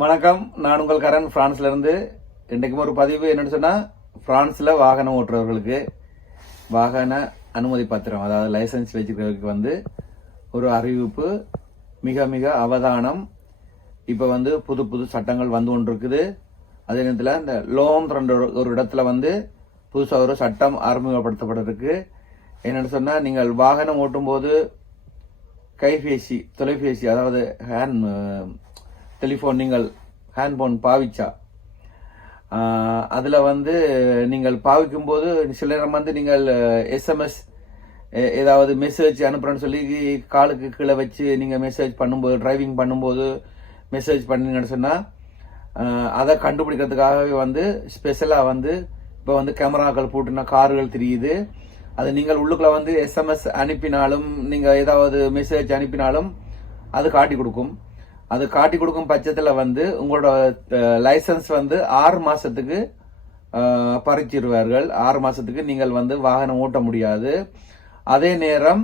வணக்கம். நான் உங்கள் கரண். ஃப்ரான்ஸ்லேருந்து இன்றைக்கும் ஒரு பதிவு என்னென்னு சொன்னால் ஃப்ரான்ஸில் வாகனம் ஓட்டுறவர்களுக்கு வாகன அனுமதி பத்திரம் அதாவது லைசன்ஸ் வச்சிருக்கிறவருக்கு வந்து ஒரு அறிவிப்பு மிக மிக அவதானம். இப்போ வந்து புது புது சட்டங்கள் வந்து கொண்டிருக்குது. அதே நேரத்தில் இந்த லோன் ஒரு இடத்துல வந்து புதுசாக ஒரு சட்டம் அறிமுகப்படுத்தப்பட்டிருக்கு. என்னென்னு சொன்னால் நீங்கள் வாகனம் ஓட்டும்போது கைபேசி தொலைபேசி அதாவது ஹேண்ட் டெலிஃபோன் நீங்கள் ஹேண்ட்போன் பாவிச்சா. அதில் வந்து நீங்கள் பாவிக்கும்போது சில நேரம் வந்து நீங்கள் எஸ்எம்எஸ் ஏதாவது மெசேஜ் அனுப்புகிறேன்னு சொல்லி காலுக்கு கீழே வச்சு நீங்கள் மெசேஜ் பண்ணும்போது டிரைவிங் பண்ணும்போது மெசேஜ் பண்ணீங்கன்னு சொன்னால் அதை கண்டுபிடிக்கிறதுக்காகவே வந்து ஸ்பெஷலாக வந்து இப்போ வந்து கேமராக்கள் போட்டுனா கார்கள் தெரியுது. அது நீங்கள் உள்ளுக்குள்ளே வந்து எஸ்எம்எஸ் அனுப்பினாலும் நீங்கள் ஏதாவது மெசேஜ் அனுப்பினாலும் அது காட்டி கொடுக்கும். அது காட்டி கொடுக்கும் பட்சத்தில் வந்து உங்களோட லைசன்ஸ் வந்து ஆறு மாதத்துக்கு பறிச்சிடுவார்கள் பறிச்சிருவார்கள். ஆறு மாதத்துக்கு நீங்கள் வந்து வாகனம் ஓட்ட முடியாது. அதே நேரம்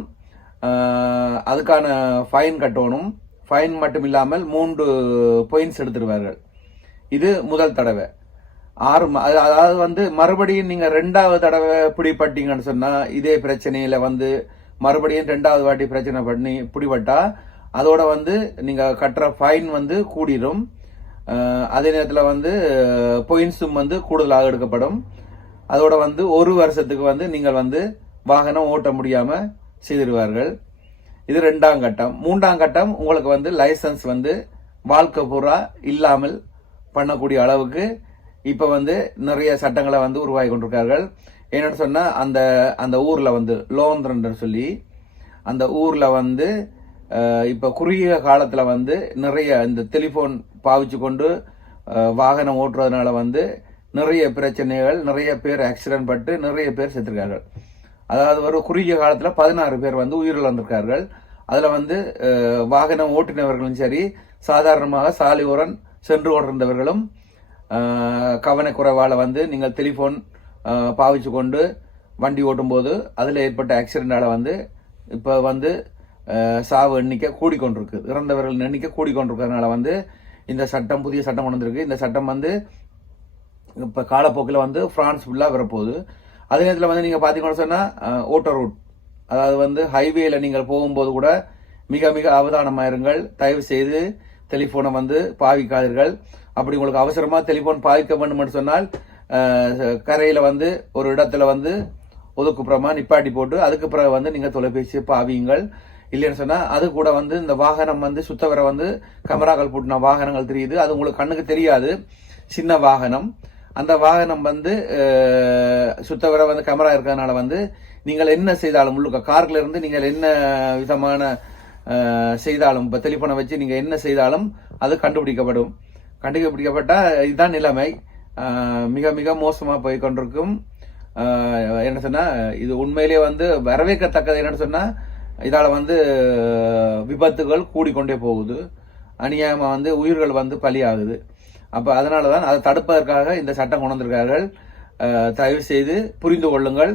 அதுக்கான ஃபைன் கட்டணும். ஃபைன் மட்டும் இல்லாமல் மூன்று பாயிண்ட்ஸ் எடுத்துருவார்கள். இது முதல் தடவை. ஆறு அதாவது வந்து மறுபடியும் நீங்கள் ரெண்டாவது தடவை பிடிப்பட்டீங்கன்னு சொன்னால் இதே பிரச்சனையில் வந்து மறுபடியும் ரெண்டாவது வாட்டி பிரச்சனை பண்ணி பிடிபட்டால் அதோட வந்து நீங்கள் கட்டுற ஃபைன் வந்து கூடிரும். அதே நேரத்தில் வந்து பொயின்ஸும் வந்து கூடுதலாக எடுக்கப்படும். அதோட வந்து ஒரு வருஷத்துக்கு வந்து நீங்கள் வந்து வாகனம் ஓட்ட முடியாமல் செய்திருவார்கள். இது ரெண்டாம் கட்டம். மூன்றாம் கட்டம் உங்களுக்கு வந்து லைசன்ஸ் வந்து வாழ்க்கை பூரா இல்லாமல் பண்ணக்கூடிய அளவுக்கு இப்போ வந்து நிறைய சட்டங்களை வந்து உருவாகி கொண்டிருக்கார்கள். என்னென்னு சொன்னால் அந்த அந்த ஊரில் வந்து லோந்திரன் சொல்லி அந்த ஊரில் வந்து இப்போ குறுகிய காலத்தில் வந்து நிறைய இந்த டெலிஃபோன் பாவிச்சு கொண்டு வாகனம் ஓட்டுறதுனால வந்து நிறைய பிரச்சனைகள் நிறைய பேர் ஆக்சிடென்ட் பட்டு நிறைய பேர் செத்துருக்கார்கள். அதாவது ஒரு குறுகிய காலத்தில் பதினாறு பேர் வந்து உயிரிழந்திருக்கார்கள். அதில் வந்து வாகனம் ஓட்டினவர்களும் சரி சாதாரணமாக சாலையோரம் சென்று கொண்டிருந்தவர்களும் கவனக்குறைவால் வந்து நீங்கள் டெலிஃபோன் பாவிச்சு கொண்டு வண்டி ஓட்டும்போது அதில் ஏற்பட்ட ஆக்சிடென்டால வந்து இப்போ வந்து சாவு எண்ணிக்கை கூடிக்கொண்டிருக்கு. இறந்தவர்கள் எண்ணிக்கை கூடிக்கொண்டிருக்கிறதுனால வந்து இந்த சட்டம் புதிய சட்டம் கொண்டு வந்திருக்கு. இந்த சட்டம் வந்து இப்போ காலப்போக்கில் வந்து ஃப்ரான்ஸ் ஃபுல்லாக வரப்போகுது. அதே நேரத்தில் வந்து நீங்கள் பார்த்தீங்கன்னு சொன்னால் ஓட்டோ ரூட் அதாவது வந்து ஹைவேல நீங்கள் போகும்போது கூட மிக மிக அவதானமாக இருங்கள் தயவு செய்து டெலிஃபோனை வந்து பாவிக்காதீர்கள். அப்படி உங்களுக்கு அவசரமாக டெலிஃபோன் பாவிக்க வேண்டும்னு சொன்னால் கரையில் வந்து ஒரு இடத்துல வந்து ஒதுக்குப்புறமா நிப்பாட்டி போட்டு அதுக்கு பிறகு வந்து நீங்கள் தொலைபேசியை பாவியுங்கள். இல்லைன்னு சொன்னால் அது கூட வந்து இந்த வாகனம் வந்து சுத்தவர வந்து கேமராக்கள் பூட்டின வாகனங்கள் தெரியுது. அது உங்களுக்கு கண்ணுக்கு தெரியாது. சின்ன வாகனம். அந்த வாகனம் வந்து சுத்தவரை சுத்தவர வந்து கேமரா இருக்கிறதுனால வந்து நீங்கள் என்ன செய்தாலும் உள்ளுக்க கார்ல இருந்து நீங்கள் என்ன விதமான செய்தாலும் இப்போ டெலிஃபோனை வச்சு நீங்கள் என்ன செய்தாலும் அது கண்டுபிடிக்கப்படும். கண்டுபிடிக்கப்பட்டால் இதுதான் நிலைமை. மிக மிக மோசமாக போய் கொண்டிருக்கும். என்ன சொன்னால் இது உண்மையிலேயே வந்து வரவேற்கத்தக்கது என்னன்னு சொன்னால் இதால் வந்து விபத்துகள் கூடிக்கொண்டே போகுது. அநியாயமாக வந்து உயிர்கள் வந்து பலியாகுது. அப்போ அதனால தான் அதை தடுப்பதற்காக இந்த சட்டம் கொண்டு வந்திருக்கார்கள் தயவு செய்து புரிந்து கொள்ளுங்கள்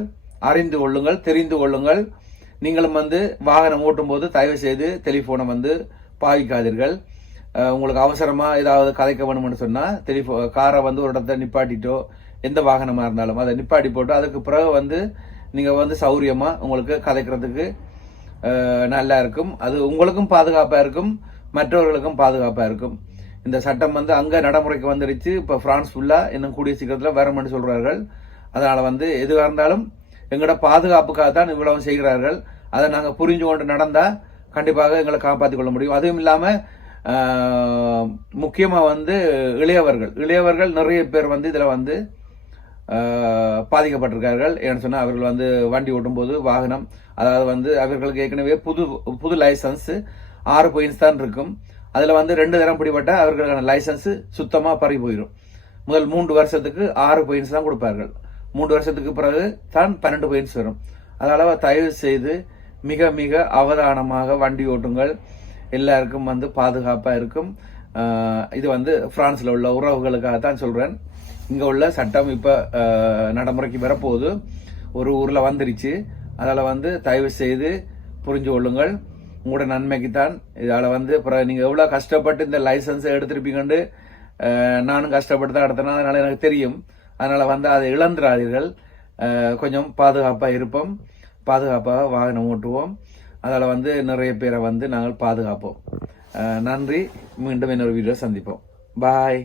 அறிந்து கொள்ளுங்கள் தெரிந்து கொள்ளுங்கள். நீங்களும் வந்து வாகனம் ஓட்டும்போது தயவு செய்து டெலிஃபோனை வந்து பாவிக்காதீர்கள். உங்களுக்கு அவசரமாக ஏதாவது கதைக்க வேணும்னு சொன்னால் டெலிஃபோ காரை வந்து ஒரு இடத்த நிப்பாட்டிட்டோ எந்த வாகனமாக இருந்தாலும் அதை நிப்பாட்டி போட்டு அதுக்கு பிறகு வந்து நீங்கள் வந்து சௌரியமாக உங்களுக்கு கதைக்கிறதுக்கு நல்லா இருக்கும். அது உங்களுக்கும் பாதுகாப்பாக இருக்கும். மற்றவர்களுக்கும் பாதுகாப்பாக இருக்கும். இந்த சட்டம் வந்து அங்கே நடைமுறைக்கு வந்துடுச்சு இப்போ ஃப்ரான்ஸ் ஃபுல்லா இன்னும் கூடிய சீக்கிரத்தில் வரும்னு சொல்கிறார்கள் அதனால் வந்து எதுவாக இருந்தாலும் எங்களோட பாதுகாப்புக்காக தான் இவ்வளவு செய்கிறார்கள். அதை நாங்கள் புரிஞ்சு கொண்டு நடந்தால் கண்டிப்பாக எங்களை காப்பாற்றி கொள்ள முடியும். அதுவும் இல்லாமல் முக்கியமாக வந்து இளையவர்கள். இளையவர்கள் நிறைய பேர் வந்து இதில் வந்து பாதிக்கப்பட்டிருக்கார்கள். ஏன்னு சொன்னால் அவர்கள் வந்து வண்டி ஓட்டும்போது வாகனம் அதாவது வந்து அவர்களுக்கு ஏற்கனவே புது புது லைசன்ஸு ஆறு பாயிண்ட்ஸ் தான் இருக்கும். அதில் வந்து ரெண்டு தரம் பிடிபட்ட அவர்களுக்கான லைசன்ஸு சுத்தமாக பறி போயிடும் முதல் மூன்று வருஷத்துக்கு ஆறு பாயிண்ட்ஸ் தான் கொடுப்பார்கள். மூன்று வருஷத்துக்கு பிறகு தான் பன்னெண்டு பாயிண்ட்ஸ் வரும். அதனால தயவு செய்து மிக மிக அவதானமாக வண்டி ஓட்டுங்கள். எல்லாருக்கும் வந்து பாதுகாப்பாக இருக்கும். இது வந்து ஃப்ரான்ஸில் உள்ள உறவுகளுக்காக தான் சொல்கிறேன் இங்கே உள்ள சட்டம் இப்போ நடைமுறைக்கு வரப்போகுது. ஒரு ஊரில் வந்துருச்சு. அதால் வந்து தயவு செய்து புரிஞ்சு கொள்ளுங்கள். உங்களோட நன்மைக்கு தான் இதால் வந்து அப்புறம் நீங்கள் எவ்வளோ கஷ்டப்பட்டு இந்த லைசன்ஸை எடுத்திருப்பீங்கன்னு நானும் கஷ்டப்பட்டு தான் நடத்தினேன் அதனால் எனக்கு தெரியும். அதனால் வந்து அதை இழந்துடாதீர்கள் கொஞ்சம் பாதுகாப்பாக இருப்போம். பாதுகாப்பாக வாகனம் ஓட்டுவோம். அதால் வந்து நிறைய பேரை வந்து நாங்கள் பாதுகாப்போம். நன்றி. மீண்டும் இன்னொரு வீடியோ சந்திப்போம். பாய்